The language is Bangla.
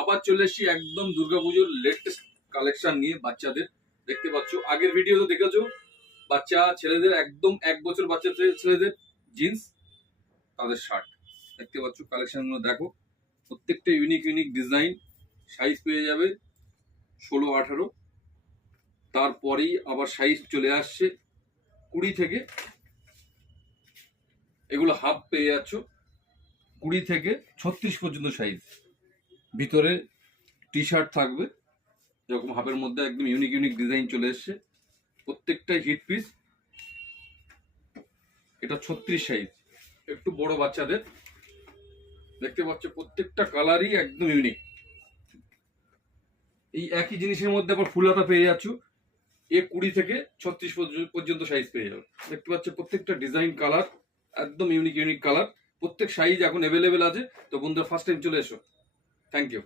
আবার চলে এসেছি একদম দুর্গাপুজোর লেটেস্ট কালেকশন নিয়ে বাচ্চাদের। দেখতে পাচ্ছ, আগের ভিডিও তো দেখেছো, বাচ্চা ছেলেদের একদম 1 বছর বাচ্চা ছেলেদের জিন্স, তাদের শার্ট। দেখতে পাচ্ছ কালেকশন গুলো দেখো, প্রত্যেকটা ইউনিক ইউনিক ডিজাইন। সাইজ পেয়ে যাবে 16-18, তারপরেই আবার সাইজ চলে আসছে 20 থেকে। এগুলো হাফ পেয়ে যাচ্ছ 20 থেকে 36 পর্যন্ত সাইজ। ভিতরে টি শার্ট থাকবে, যেরকম হাফের মধ্যে একদম ইউনিক ইউনিক ডিজাইন চলে এসছে, প্রত্যেকটাই হিট পিস। এটা 36 সাইজ, একটু বড় বাচ্চাদের। দেখতে পাচ্ছ প্রত্যেকটা কালারই একদম ইউনিক। এই একই জিনিসের মধ্যে আবার ফুল হাতা পেয়ে যাচ্ছ, 20 থেকে 36 পর্যন্ত সাইজ পেয়ে যাবে। দেখতে পাচ্ছ প্রত্যেকটা ডিজাইন কালার একদম ইউনিক ইউনিক কালার, প্রত্যেক সাইজ এখন অ্যাভেলেবেল আছে। তো বন্ধুরা ফার্স্ট টাইম চলে এসো। Thank you.